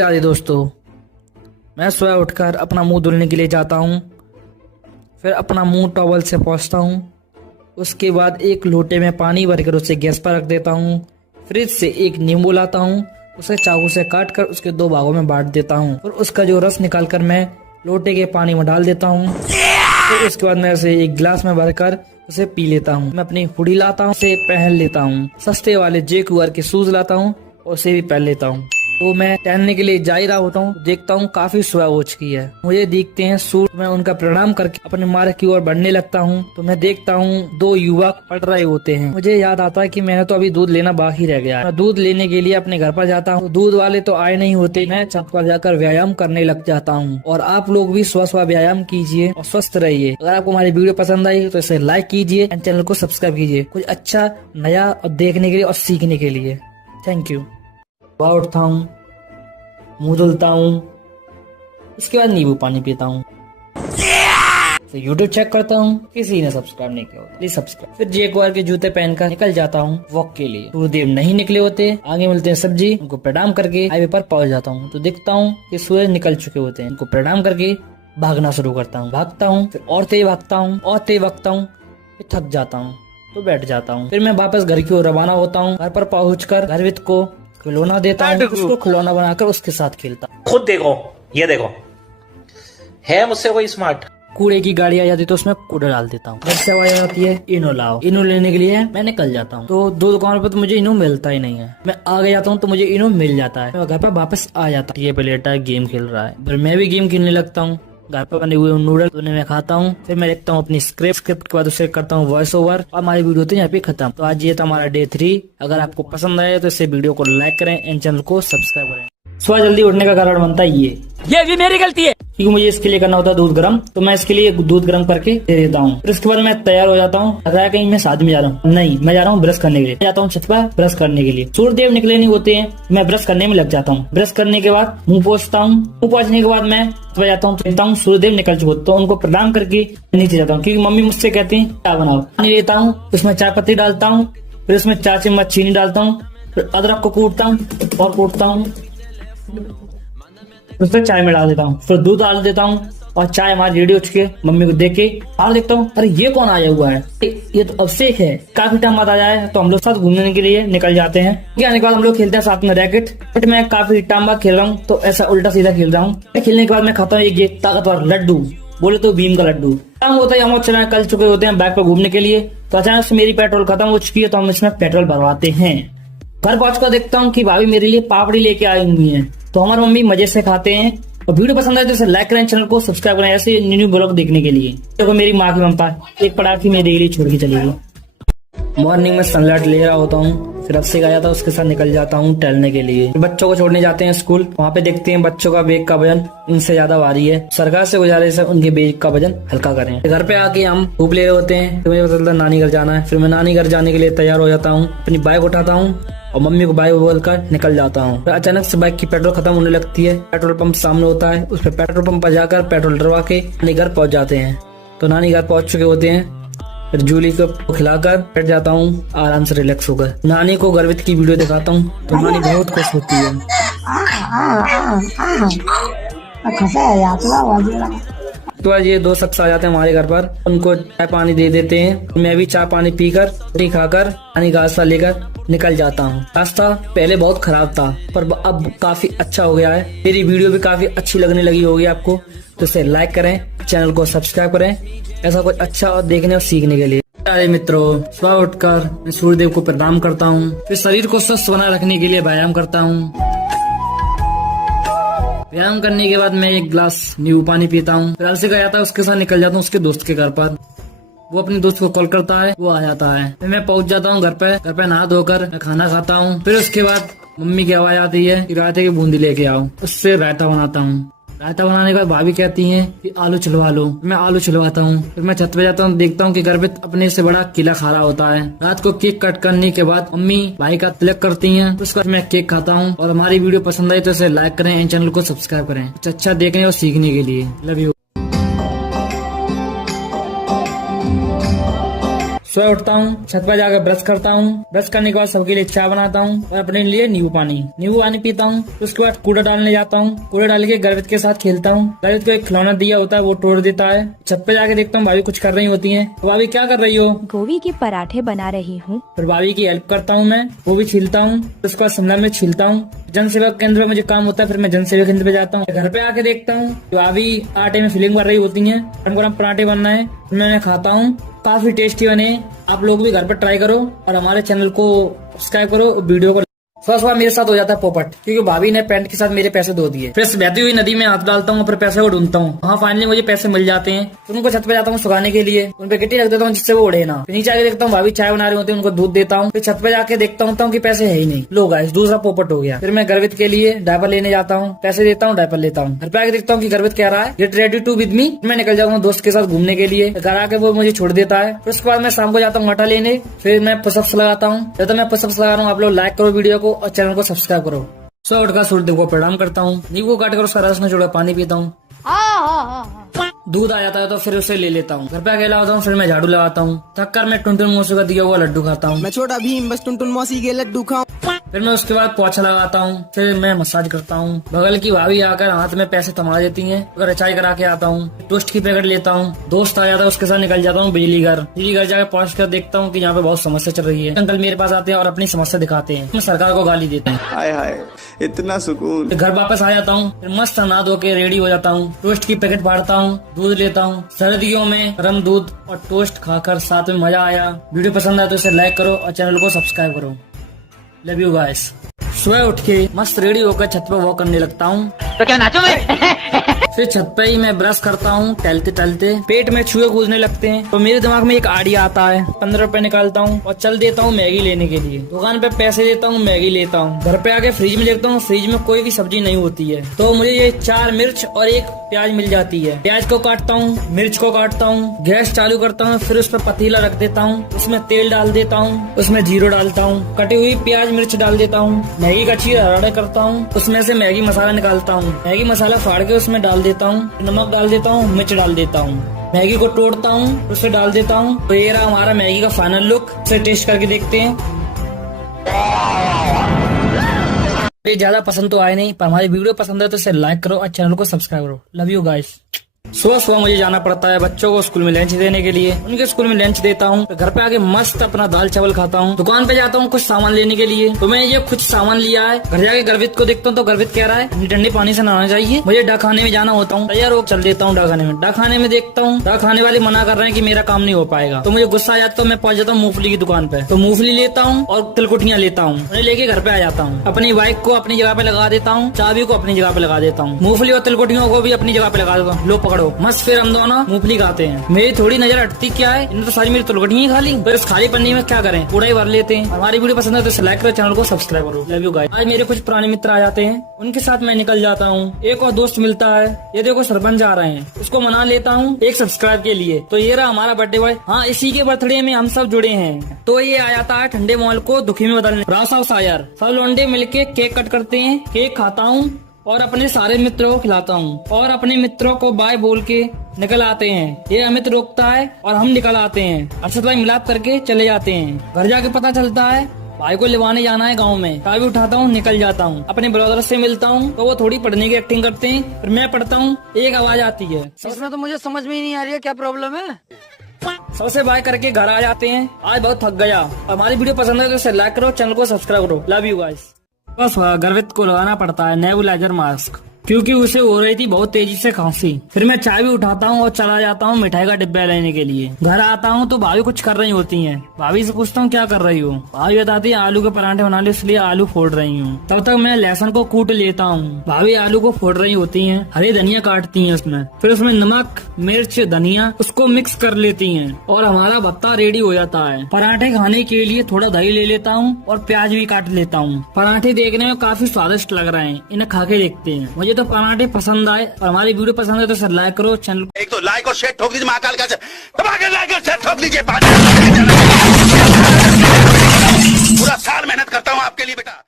राधे दोस्तों, मैं सुबह उठकर अपना मुंह धुलने के लिए जाता हूँ। फिर अपना मुंह टॉवल से पोंछता हूँ। उसके बाद एक लोटे में पानी भरकर उसे गैस पर रख देता हूँ। फ्रिज से एक नींबू लाता हूँ, उसे चाकू से काट कर उसके 2 भागों में बांट देता हूँ और उसका जो रस निकाल कर मैं लोटे के पानी में डाल देता हूँ। फिर उसके बाद मैं उसे एक गिलास में भरकर उसे पी लेता हूँ। मैं अपनी हुडी लाता हूँ, उसे पहन लेता हूँ। सस्ते वाले JQR के शूज लाता हूँ और उसे भी पहन लेता हूँ। तो मैं टहलने के लिए जा ही रहा होता हूँ, देखता हूँ काफी सुबह हो चुकी है। मुझे दिखते हैं सूर्य। मैं उनका प्रणाम करके अपने मार्ग की ओर बढ़ने लगता हूँ तो मैं देखता हूँ 2 युवक पढ़ रहे होते हैं। मुझे याद आता है कि मैंने तो अभी दूध लेना बाकी रह गया है। मैं दूध लेने के लिए अपने घर पर जाता हूँ। दूध वाले तो आए नहीं होते। मैं छत पर जाकर व्यायाम करने लग जाता हूँ। और आप लोग भी सुबह सुबह व्यायाम कीजिए और स्वस्थ रहिए। अगर आपको हमारी वीडियो पसंद आई तो इसे लाइक कीजिए एंड चैनल को सब्सक्राइब कीजिए कुछ अच्छा नया और देखने के लिए और सीखने के लिए। Thank you. सुबह उठता हूँ, मुंह धुलता हूँ, इसके बाद नींबू पानी पीता हूँ। फिर YouTube चेक करता हूँ, किसी ने सब्सक्राइब नहीं किया, प्लीज सब्सक्राइब। फिर JQR के जूते पहनकर निकल जाता हूँ वॉक के लिए। सूर्यदेव नहीं निकले होते, आगे मिलते हैं सब्जी। उनको प्रणाम करके हाईवे पर पहुंच जाता हूँ तो देखता हूँ कि सूरज निकल चुके होते हैं। उनको प्रणाम करके भागना शुरू करता हूँ। भागता हूँ, फिर और तेज भागता हूँ और तेज भागता हूँ, फिर थक जाता हूँ तो बैठ जाता हूँ। फिर मैं वापस घर की ओर रवाना होता हूँ। घर पर पहुँचकर घरवित को खिलौना देता हूँ, उसको खिलौना बनाकर उसके साथ खेलता हूँ। खुद देखो, ये देखो, है मुझसे कोई स्मार्ट। कूड़े की गाड़ी आ जाती तो उसमें कूड़ा डाल देता हूँ। घर से आवाज आ जाती है इनो लाओ। इनो लेने के लिए मैं निकल जाता हूँ तो 2 दुकानों पर तो मुझे इनो मिलता ही नहीं है। मैं आगे जाता हूँ तो मुझे इनो मिल जाता है। मैं घर पर वापस आ जाता हूँ। ये प्लेटा गेम खेल रहा है, फिर मैं भी गेम खेलने लगता हूँ। घर पर बने हुए नूडल उन्हें मैं खाता हूँ। फिर मैं देखता हूँ अपनी स्क्रिप्ट के बाद उसे करता हूँ वॉइस ओवर और हमारी वीडियो तो यहाँ पे खत्म। तो आज ये था हमारा डे 3। अगर आपको पसंद आया तो इसे वीडियो को लाइक करें एंड चैनल को सब्सक्राइब करें। सुबह जल्दी उठने का कारण बनता है ये भी मेरी गलती है क्योंकि मुझे इसके लिए करना होता है दूध गर्म। तो मैं इसके लिए दूध गर्म करके दे देता हूँ। फिर उसके बाद मैं तैयार हो जाता हूँ। लग रहा है कहीं मैं शादी में जा रहा हूँ, नहीं, मैं जा रहा हूँ ब्रश करने के लिए। जाता हूँ छत पर ब्रश करने के लिए। सूर्यदेव निकले नहीं होते हैं, मैं ब्रश करने में लग जाता हूँ। ब्रश करने के बाद मुंह पोंछता हूँ। मुंह पोंछने के बाद मैं जाता हूँ, देखता हूँ सूर्यदेव निकल चुके तो उनको प्रणाम करके नीचे जाता हूँ क्योंकि मम्मी मुझसे कहती है क्या बनाओ। पानी लेता हूँ, उसमें चाय पत्ती डालता हूँ, फिर उसमें 4 चम्मच चीनी डालता हूँ, फिर अदरक को कूटता हूँ और कूटता हूँ, उसमें चाय में डाल देता हूँ, फिर दूध डाल देता हूँ और चाय हमारी रेडी हो चुकी है। मम्मी को देख के बाहर देखता हूँ, अरे ये कौन आया हुआ है, ये तो अभिषेक है। काफी टाइम बाद आ जाए तो हम लोग साथ घूमने के लिए निकल जाते हैं। आने के बाद हम लोग खेलते हैं साथ में रैकेट। बट मैं काफी टाइम बाद खेल रहा हूँ तो ऐसा उल्टा सीधा खेल रहा हूँ। खेलने के बाद मैं खाता हूँ एक ये ताकतवर लड्डू, बोले तो भीम का लड्डू। काम होता है हम लोग कल चुके होते हैं बाइक पर घूमने के लिए। तो अचानक से मेरी पेट्रोल खत्म हो चुकी है तो हम इसमें पेट्रोल भरवाते हैं। घर पहुंच कर देखता हूँ कि भाभी मेरे लिए पापड़ी लेके आई हुई है। तो हमारी मम्मी मजे से खाते हैं। और वीडियो पसंद आए तो इसे लाइक करें, चैनल को सब्सक्राइब करें ऐसे न्यू ब्लॉग देखने के लिए। देखो मेरी माँ की ममता एक पटाखी मेरे लिए छोड़ के चली गई। मॉर्निंग में सनलाइट ले रहा होता हूँ, फिर अभिषेक आया था उसके साथ निकल जाता हूँ टहलने के लिए। बच्चों को छोड़ने जाते हैं स्कूल। वहाँ पे देखते हैं बच्चों का बैग का वजन उनसे ज्यादा भारी है। सरकार से गुजारिश है उनके बैग का वजन हल्का करें। घर पे आके हम धूप ले रहे होते हैं तो मुझे पता चलता है नानी घर जाना है। फिर मैं नानी घर जाने के लिए तैयार हो जाता हूँ, अपनी बाइक उठाता हूँ और मम्मी को बाइक बोलकर निकल जाता हूँ। फिर अचानक से बाइक की पेट्रोल खत्म होने लगती है। पेट्रोल पंप सामने होता है, उस पर पेट्रोल पंप पर जाकर पेट्रोल डलवा के नानी घर पहुंच जाते हैं। तो नानी घर पहुंच चुके होते हैं। फिर जूली को खिलाकर बैठ जाता हूँ आराम से रिलैक्स होकर। नानी को गर्वित की वीडियो दिखाता हूँ तो नानी बहुत खुश होती है। तो आज ये 2 शख्स आ जाते हैं हमारे घर पर, उनको चाय पानी दे देते हैं। मैं भी चाय पानी पीकर रोटी खाकर पानी का रास्ता लेकर निकल जाता हूँ। रास्ता पहले बहुत खराब था पर अब काफी अच्छा हो गया है। मेरी वीडियो भी काफी अच्छी लगने लगी होगी आपको तो इसे लाइक करें, चैनल को सब्सक्राइब करें ऐसा कुछ अच्छा और देखने और सीखने के लिए। अरे मित्रों, सुबह उठकर मैं सूर्यदेव को प्रणाम करता हूँ। फिर शरीर को स्वस्थ बनाए रखने के लिए व्यायाम करता हूँ। व्यायाम करने के बाद मैं 1 गिलास नींबू पानी पीता हूँ। फिर अभिषेक आया था उसके साथ निकल जाता हूँ उसके दोस्त के घर पर। वो अपने दोस्त को कॉल करता है, वो आ जाता है। फिर मैं पहुंच जाता हूँ घर पे नहा धोकर मैं खाना खाता हूँ। फिर उसके बाद मम्मी की आवाज आती है कि रायते की बूंदी लेके आओ। उससे रायता बनाता हूँ। रायता बनाने के बाद भाभी कहती हैं कि आलू छिलवा लो। मैं आलू छिलवाता हूँ। फिर मैं छत पे जाता हूँ, देखता हूँ कि गर्वित अपने से बड़ा किला खा रहा होता है। रात को केक कट करने के बाद मम्मी भाई का तिलक करती हैं। उसके बाद मैं केक खाता हूँ। और हमारी वीडियो पसंद आई तो इसे लाइक करें एंड चैनल को सब्सक्राइब करें कुछ अच्छा देखने और सीखने के लिए। Love you. सुबह उठता हूँ, छत पर जाकर ब्रश करता हूँ। ब्रश करने के बाद सबके लिए चाय बनाता हूँ और अपने लिए नींबू पानी पीता हूँ। उसके बाद कूड़ा डालने जाता हूँ। कूड़ा डाल के गर्वित के साथ खेलता हूँ। गर्वित को एक खिलौना दिया होता है, वो तोड़ देता है। छत पे जाके देखता हूँ भाभी कुछ कर रही होती है। तो भाभी क्या कर रही हो? गोभी के पराठे बना रही हूँ। फिर भाभी की हेल्प करता हूँ मैं, वो भी छीलता हूँ। उसके बाद शिमला मिर्च छीलता हूँ। जन सेवा केंद्र में मुझे काम होता है, फिर मैं जन सेवा केंद्र पे जाता हूँ। घर पे आके देखता हूँ भाभी आटे में फिलिंग भर रही होती है। गरम पराठे बनना है, मैं खाता हूँ। काफी टेस्टी बने। आप लोग भी घर पर ट्राई करो और हमारे चैनल को सब्सक्राइब करो। वीडियो को सुबह मेरे साथ हो जाता है पोपट, क्योंकि भाभी ने पैंट के साथ मेरे पैसे धो दिए। फिर बहती हुई नदी में हाथ डालता हूँ, फिर पैसे को ढूंढता हूँ। वहाँ फाइनली मुझे पैसे मिल जाते हैं। तो उनको छत पे जाता हूँ सुखाने के लिए, उन पे गिट्टी रख देता हूँ जिससे वो उड़े ना। फिर नीचे आके देखता हूँ भाभी चाय बना रही होती है, उनको दूध देता हूँ। फिर छत पे जाके देखता हूँ कि पैसे है ही नहीं। लो गाइस, दूसरा पोपट हो गया। फिर मैं गर्वित के लिए डायपर लेने जाता हूँ, पैसे देता हूँ, डायपर लेता हूँ। घर पे आके देखता हूँ कि गर्वित कह रहा है get ready to with me. मैं निकल जाऊंगा दोस्त के साथ घूमने के लिए। घर आके वो मुझे छोड़ देता है। फिर उसके बाद मैं शाम को जाता हूँ आटा लेने। फिर मैं पुशअप्स लगाता हूँ। जब तक मैं पुशअप्स लगा रहा हूँ, आप लोग लाइक करो वीडियो को और चैनल को सब्सक्राइब करो। सुबह उठकर सूर्यदेव को प्रणाम करता हूँ। नींबू को काट कर उसका रस निचोड़ पानी पीता हूँ। दूध आ जाता है तो फिर उसे ले लेता हूँ। घर पे अकेला होता हूँ, फिर मैं झाड़ू लगाता हूँ। थक कर मैं टुनटुन मौसी का दिया हुआ लड्डू खाता हूँ। मैं छोटा भीम बस टुनटुन मौसी के लड्डू खाऊं। फिर मैं उसके बाद पोछा लगाता हूँ। फिर मैं मसाज करता हूँ। बगल की भाभी आकर हाथ में पैसे थमा देती है। अगर रिचार्ज करा के आता हूँ। टोस्ट की पैकेट लेता हूँ। दोस्त आ जाता है, उसके साथ निकल जाता हूँ बिजली घर जाकर पहुँच कर देखता हूँ कि यहाँ पे बहुत समस्या चल रही है। अंकल मेरे पास आते हैं और अपनी समस्या दिखाते हैं। मैं सरकार को गाली देता हूँ। हाय हाय इतना सुकून। घर वापस आ जाता हूँ। फिर मस्त नहा धो के रेडी हो जाता हूँ। टोस्ट की पैकेट फाड़ता हूँ, दूध लेता हूँ। सर्दियों में गर्म दूध और टोस्ट खाकर साथ में मजा आया। वीडियो पसंद आया तो इसे लाइक करो और चैनल को सब्सक्राइब करो। Love you guys. सुबह उठ के मस्त रेडी होकर छत पे वॉक करने लगता हूँ। तो क्या नाचो मैं? फिर छत पे ही मैं ब्रश करता हूँ। टहलते टहलते पेट में चूहे कूदने लगते हैं, तो मेरे दिमाग में एक आइडिया आता है। 15 रुपए निकालता हूँ और चल देता हूँ मैगी लेने के लिए। दुकान पे पैसे देता हूँ, मैगी लेता हूँ। घर पे आके फ्रिज में देखता हूँ, फ्रिज में कोई भी सब्जी नहीं होती है। तो मुझे ये 4 मिर्च और 1 प्याज मिल जाती है। प्याज को काटता हूँ, मिर्च को काटता हूँ, गैस चालू करता हूँ। फिर उस पर पतीला रख देता हूँ, उसमें तेल डाल देता हूँ, उसमें जीरो डालता हूँ, कटी हुई प्याज मिर्च डाल देता हूँ, मैगी का चीरा करता हूँ, उसमें से मैगी मसाला निकालता हूँ। मैगी मसाला फाड़ के उसमें डाल देता हूँ, नमक डाल देता हूँ, मिर्च डाल देता हूँ, मैगी को तोड़ता हूँ, उसे डाल देता हूँ। तो ये रहा हमारा मैगी का फाइनल लुक। इसे टेस्ट करके देखते हैं। ये ज्यादा पसंद तो आए नहीं, पर हमारी वीडियो पसंद है तो इसे लाइक करो और चैनल को सब्सक्राइब करो। Love you guys. सुबह सुबह मुझे जाना पड़ता है बच्चों को स्कूल में लंच देने के लिए। उनके स्कूल में लंच देता हूँ। घर पे आके मस्त अपना दाल चावल खाता हूँ। दुकान पे जाता हूँ कुछ सामान लेने के लिए, तो मैं ये कुछ सामान लिया है। घर जाके गर्वित को देखता हूँ तो गर्वित कह रहा है ठंडे पानी से नहाना चाहिए। मुझे डाकखाने में जाना होता हूँ, तैयार होकर चल देता हूँ डाकखाने में। डाकखाने में देखता हूँ डाकखाने वाले मना कर रहे हैं कि मेरा काम नहीं हो पाएगा। तो मुझे गुस्सा आ जाता है, मैं पहुंच जाता हूँ मूंगफली की दुकान पे। तो मूंगफली लेता हूँ और तिलकुटियाँ लेता हूँ, उन्हें लेके घर पे आ जाता हूँ। अपनी बाइक को अपनी जगह पे लगा देता हूँ, चाबी को अपनी जगह पे लगा देता हूँ, मूंगफली और तिलकुटियों को भी अपनी जगह पे लगा देता हूँ। लो पकड़ो मस्त। फिर हम दोनों मूंगफली खाते हैं। मेरी थोड़ी नजर हटती क्या है, इन्होंने तो सारी मेरी तिलकुटियाँ ही खा ली। फिर इस खाली पन्नी में क्या करें, पूरा ही भर लेते हैं। हमारी वीडियो पसंद है तो लाइक करो, चैनल को सब्सक्राइब करो। Love you guys. आज मेरे कुछ पुराने मित्र आ जाते हैं, उनके साथ मैं निकल जाता हूँ। एक और दोस्त मिलता है, ये देखो सरपंच आ रहे हैं, उसको मना लेता हूँ एक सब्सक्राइब के लिए। तो ये रहा हमारा बर्थडे बॉय। हाँ, इसी के बर्थडे में हम सब जुड़े हैं। तो ये आ जाता है ठंडे माहौल को दुखी में बदलने। रासा शायर सब लोंडे मिलके केक कट करते हैं, केक खाता हूँ और अपने सारे मित्रों को खिलाता हूँ और अपने मित्रों को बाय बोल के निकल आते हैं। ये अमित रोकता है और हम निकल आते हैं। अरशद भाई मिलाप करके चले जाते हैं। घर जाके पता चलता है भाई को लिवाने जाना है गांव में। चाबी उठाता हूँ, निकल जाता हूँ। अपने ब्रदर से मिलता हूँ तो वो थोड़ी पढ़ने की एक्टिंग करते हैं, फिर मैं पढ़ता हूँ। एक आवाज आती है, इसमें तो मुझे समझ में ही नहीं आ रही है क्या प्रॉब्लम है। सबसे बाय करके घर आ जाते हैं। आज बहुत थक गया। हमारी वीडियो पसंद है तो इसे लाइक करो, चैनल को सब्सक्राइब करो। Love you guys. बस गर्वित को लगाना पड़ता है नेबुलाइजर मास्क, क्योंकि उसे हो रही थी बहुत तेजी से खांसी। फिर मैं चाय भी उठाता हूँ और चला जाता हूँ मिठाई का डिब्बा लेने के लिए। घर आता हूँ तो भाभी कुछ कर रही होती हैं। भाभी से पूछता हूँ क्या कर रही हो। भाभी बताती है आलू के पराठे बना लो, इसलिए आलू फोड़ रही हूँ। तब तक मैं लहसुन को कूट लेता हूँ। भाभी आलू को फोड़ रही होती हैं, हरी धनिया काटती हैं उसमें, फिर उसमें नमक मिर्च धनिया उसको मिक्स कर लेती हैं और हमारा भत्ता रेडी हो जाता है। पराठे खाने के लिए थोड़ा दही ले लेता हूँ और प्याज भी काट लेता हूँ। पराठे देखने में काफी स्वादिष्ट लग रहे हैं, इन्हें खा के देखते हैं। मुझे तो पराठे पसंद आए और हमारी वीडियो पसंद है तो सर लाइक करो, चैनल एक तो लाइक और शेयर ठोक दीजिए, महाकाल का दबा के लाइक और शेयर ठोक दीजिए। पूरा साल मेहनत करता हूँ आपके लिए बेटा।